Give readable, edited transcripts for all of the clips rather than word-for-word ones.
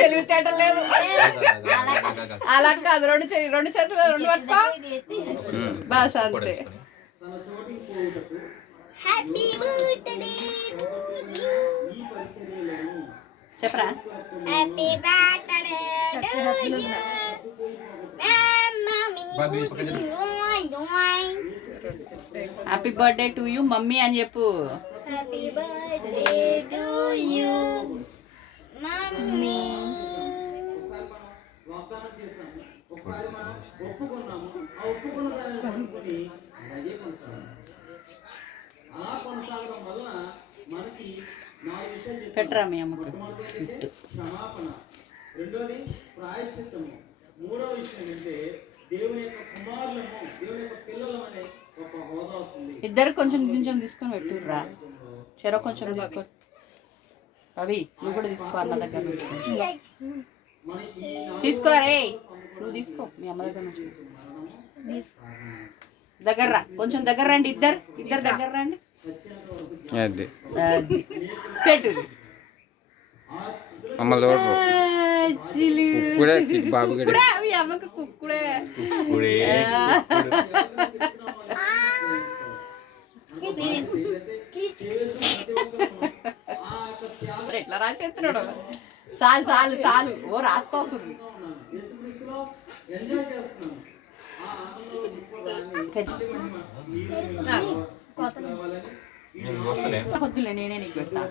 తెలివితేటం లేదు. అలా కాదు, రెండు చేతులు రెండు పట్టుకో బస్ అంతే. చెప్పరా happy birthday to you mummy అని చెప్పు. Happy birthday to you mummy. పెట్టరా మీ అమ్మకు. రెండోది ప్రాయశ్చిత్తము. మూడవ విషయం ఏంటంటే దేవుని యొక్క కుమారులము, దేవుని యొక్క పిల్లలు అనే ఒక హోదా వస్తుంది. ఇద్దరు కొంచెం తీసుకొని పెట్టుర్రా. చెరో కొంచెం తీసుకో. అవి నువ్వు కూడా తీసుకో అన్న దగ్గర నుంచి. తీసుకో రే, నువ్వు తీసుకో మీ అమ్మ దగ్గర నుంచి. దగ్గర రా, కొంచెం దగ్గర రండి. ఇద్దరు దగ్గర రండి. పెట్టు మీ అమ్మకు కుక్కుడే. ఎట్లా రాసేస్తున్నాడు. చాలు ఓ రాసుకోకూడదు. కొద్దులే, నేనే నీకు పెడతా.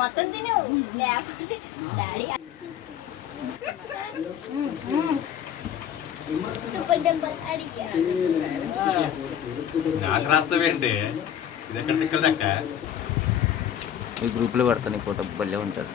మొత్తం తినవు లేకపోతే డాడీ సూపర్ డెంబల్ అడిగా. నాకు రాస్తావేంటి? ఇది ఎక్కడ తిక్కల దక్క. ఈ గ్రూప్లో పడతాను ఫోటో భలే ఉంటుంది.